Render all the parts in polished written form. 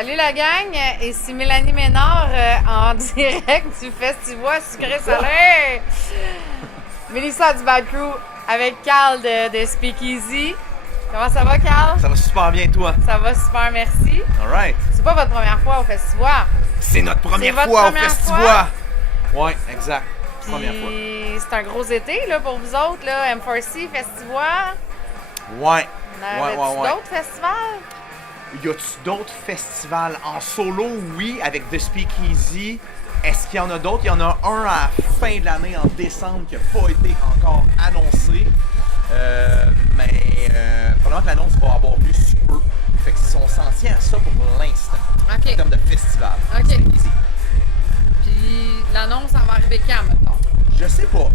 Salut la gang, ici Mélanie Ménard en direct du Festival Sucré Salé. Mélissa du Bad Crew avec Carl de Speakeasy. Comment ça va, Carl? Ça va super bien, toi? Ça va super, merci. Alright. C'est pas votre première fois au festival. C'est notre première fois au festival. Ouais, exact. Première fois. C'est un gros été là, pour vous autres, là, M4C, festival. Ouais. Ouais. D'autres festivals? Y a-tu d'autres festivals en solo? Oui, avec The Speakeasy. Est-ce qu'il y en a d'autres? Il y en a un à la fin de l'année, en décembre, qui n'a pas été encore annoncé. Mais probablement que l'annonce va avoir lieu sous peu. Fait que on s'en tient à ça pour l'instant. OK. En termes de festival. OK. Speakeasy. Puis l'annonce, ça va arriver quand, mettons? Je sais pas.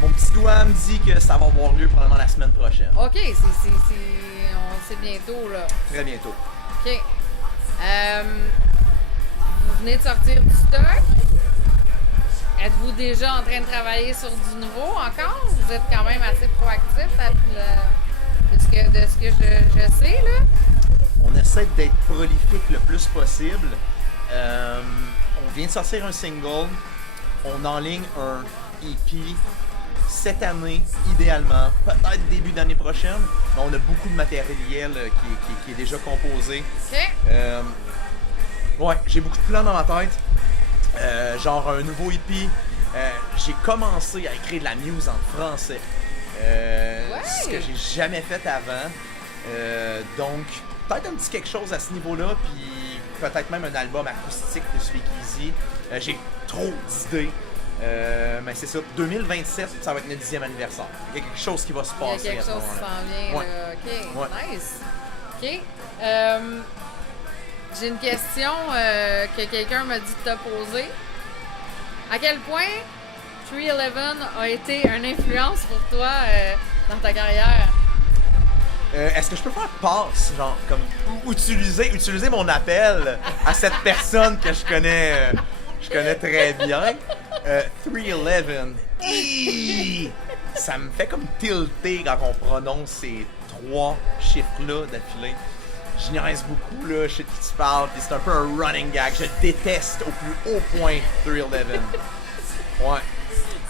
Mon petit doigt me dit que ça va avoir lieu probablement la semaine prochaine. OK, c'est bientôt, là. Très bientôt. OK. Vous venez de sortir du stock. Êtes-vous déjà en train de travailler sur du nouveau encore? Vous êtes quand même assez proactif de ce que je sais, là. On essaie d'être prolifique le plus possible. On vient de sortir un single. On enligne un EP cette année, idéalement. Peut-être début d'année prochaine. Mais on a beaucoup de matériel qui est déjà composé. OK. Ouais, j'ai beaucoup de plans dans ma tête. Genre un nouveau EP. J'ai commencé à écrire de la news en français. Ce que j'ai jamais fait avant. Donc, peut-être un petit quelque chose à ce niveau-là, puis peut-être même un album acoustique de Speakeasy. J'ai trop d'idées. Mais c'est ça, 2027, ça va être notre 10e anniversaire. Il y a quelque chose qui va se passer. Il y a quelque chose qui s'en vient, ouais. là. OK, ouais. Nice. OK. J'ai une question que quelqu'un m'a dit de te poser. À quel point 311 a été une influence pour toi dans ta carrière? Est-ce que je peux faire passe, genre, comme, ou utiliser mon appel à cette personne que je connais très bien? 311. Ça me fait comme tilter quand on prononce ces trois chiffres-là d'affilée. Je niaise beaucoup, là, je sais de qui tu parles, puis c'est un peu un running gag. Je déteste au plus haut point 311. Ouais.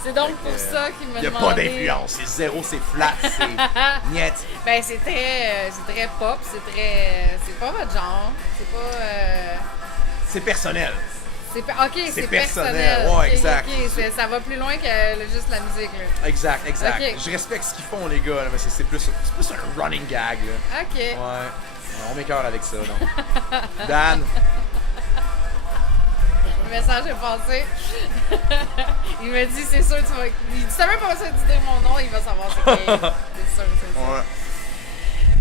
C'est donc pour ça qu'il m'a demandé... Il n'y a pas d'influence, c'est zéro, c'est flat, c'est niet. Ben c'est très pop, c'est pas votre genre, c'est pas... C'est personnel. OK, c'est personnel. Ouais, okay, exact. OK, ça va plus loin que juste la musique, là. Exact. Okay. Je respecte ce qu'ils font, les gars, là, mais c'est plus un running gag, là. OK. Ouais. On m'écoeure avec ça, donc. Dan. Le message est passé. Il me dit, c'est sûr, tu vas... Il dit, t'as même pas besoin de dire mon nom, il va savoir c'est qui. C'est sûr. Ouais.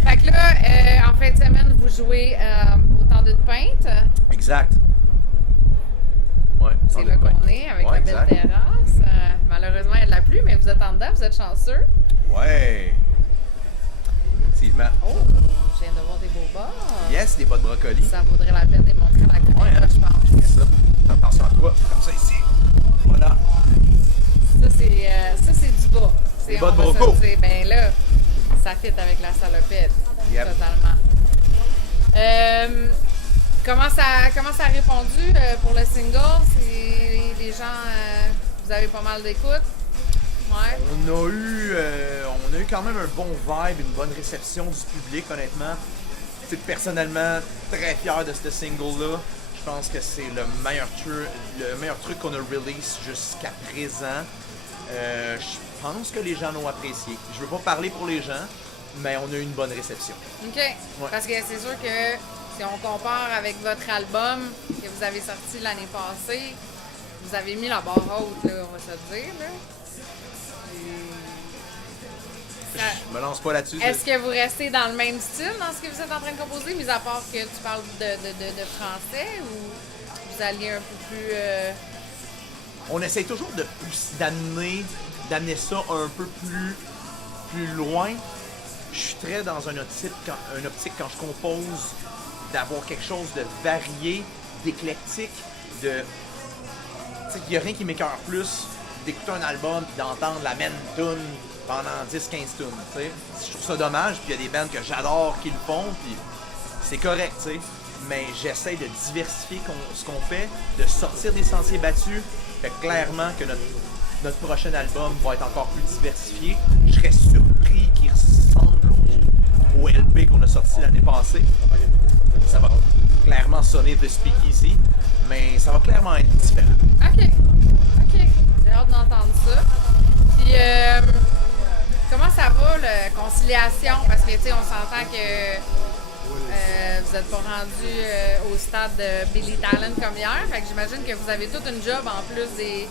Fait que là, en fin de semaine, vous jouez au Temps d'une Pinte. Exact. Ouais, c'est là qu'on est, avec la belle terrasse. Malheureusement, il y a de la pluie, mais vous êtes en dedans, vous êtes chanceux. Ouais. Effectivement. Oh, je viens de voir des beaux bas. Yes, des bas de brocoli. Ça vaudrait la peine de les montrer à la caméra, je pense. Ça. Attention à toi, comme ça ici. Voilà. Ça, c'est du bas. Des bas de broco. Ben là, ça fit avec la salopette. Yep. Totalement. Comment ça a répondu pour le single? Les gens, vous avez pas mal d'écoute? Ouais. On a eu quand même un bon vibe, une bonne réception du public, honnêtement. C'est personnellement très fier de ce single-là. Je pense que c'est le meilleur truc qu'on a release jusqu'à présent. Je pense que les gens l'ont apprécié. Je veux pas parler pour les gens, mais on a eu une bonne réception. OK. Ouais. Parce que c'est sûr que si on compare avec votre album que vous avez sorti l'année passée, vous avez mis la barre haute, là, on va se le dire, là. Je me lance pas là-dessus. Est-ce que vous restez dans le même style dans ce que vous êtes en train de composer, mis à part que tu parles de français, ou vous alliez un peu plus... On essaie toujours d'amener ça un peu plus loin. Je suis très dans un optique quand je compose d'avoir quelque chose de varié, d'éclectique, tu sais, qu'il n'y a rien qui m'écoeure plus d'écouter un album et d'entendre la même tune pendant 10-15 tunes, tu sais. Je trouve ça dommage, puis il y a des bands que j'adore qui le font, puis c'est correct, tu sais. Mais j'essaie de diversifier ce qu'on fait, de sortir des sentiers battus. Fait que clairement que notre prochain album va être encore plus diversifié. Je serais surpris qu'il ressemble au LP qu'on a sorti l'année passée. Ça va clairement sonner The Speakeasy, mais ça va clairement être différent. OK. J'ai hâte d'entendre ça. Puis, comment ça va, la conciliation? Parce que, tu sais, on s'entend que vous n'êtes pas rendu au stade de Billy Talent comme hier. Fait que j'imagine que vous avez toute une job en plus des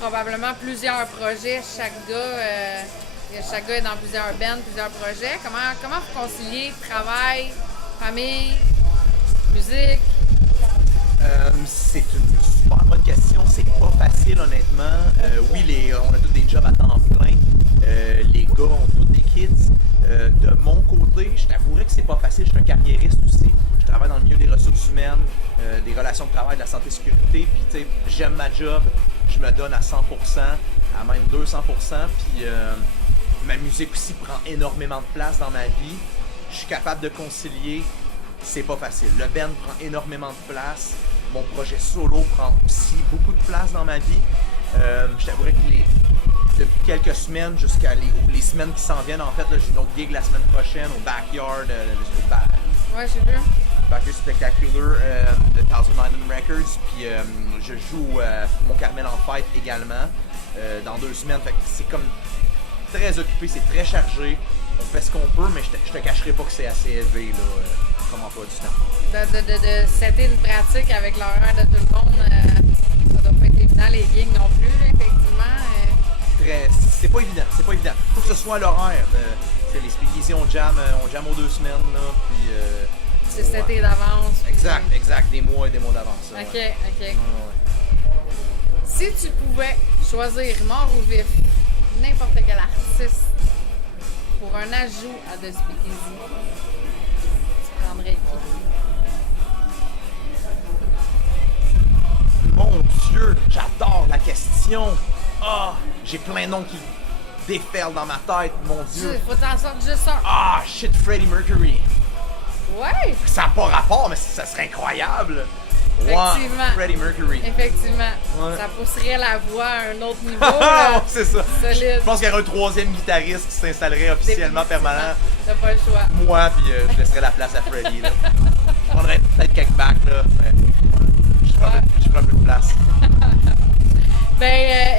probablement plusieurs projets. Chaque gars est dans plusieurs bands, plusieurs projets. Comment vous conciliez travail, famille, musique? C'est une super bonne question. C'est pas facile, honnêtement. Oui, on a tous des jobs à temps plein. Les gars ont tous des kids. De mon côté, je t'avouerais que c'est pas facile. Je suis un carriériste aussi. Je travaille dans le milieu des ressources humaines, des relations de travail, de la santé-sécurité. Puis, tu sais, j'aime ma job. Je me donne à 100%, à même 200%. Puis, ma musique aussi prend énormément de place dans ma vie. Je suis capable de concilier. C'est pas facile. Le band prend énormément de place. Mon projet solo prend aussi beaucoup de place dans ma vie. Je t'avouerais que depuis quelques semaines jusqu'à les semaines qui s'en viennent, en fait, là, j'ai une autre gig la semaine prochaine au Backyard. Ouais, j'ai vu. Backyard Spectacular de Thousand Island Records. Puis je joue Mon Carmel en fête également dans 2 semaines. Fait que c'est comme très occupé, c'est très chargé. On fait ce qu'on peut, mais je te cacherai pas que c'est assez élevé, là, comme emploi du temps. De setter une pratique avec l'horaire de tout le monde, ça doit pas être évident, les gigs non plus, là, effectivement. C'est pas évident, Faut que ce soit à l'horaire. Les speakeasy, on jam aux 2 semaines, là, puis... c'est seté d'avance. Exact, des mois et des mois d'avance. OK. Ouais. Si tu pouvais choisir mort ou vif, n'importe quel artiste pour un ajout à The Speakeasy, tu prendrais qui? Mon Dieu, j'adore la question. J'ai plein de noms qui déferlent dans ma tête, mon Dieu. Faut t'en sortir juste un. Shit, Freddie Mercury. Ouais! Ça n'a pas rapport, mais ça serait incroyable. Effectivement. Freddie Mercury. Effectivement. Ouais. Ça pousserait la voix à un autre niveau. Là. C'est ça. Solide. Je pense qu'il y aurait un 3e guitariste qui s'installerait officiellement permanent. T'as pas le choix. Moi, puis je laisserais la place à Freddie. Là. Je prendrais peut-être quelques bacs, là. Mais, je prends un peu de place.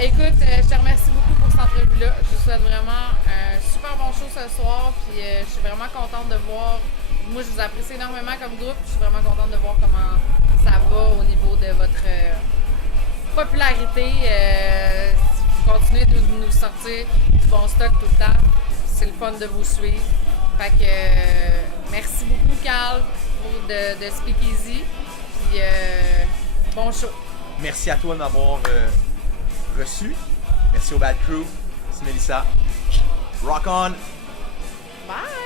Écoute, je te remercie beaucoup pour cette entrevue-là. Je vous souhaite vraiment un super bon show ce soir. Puis je suis vraiment contente de voir. Moi, je vous apprécie énormément comme groupe. Je suis vraiment contente de voir comment ça va au niveau de votre popularité. Vous continuez de nous sortir du bon stock tout le temps. C'est le fun de vous suivre. Fait que merci beaucoup, Carl, de Speakeasy. Puis bon show. Merci à toi de m'avoir reçu. Merci au Bad Crew. C'est Mélissa. Rock on! Bye!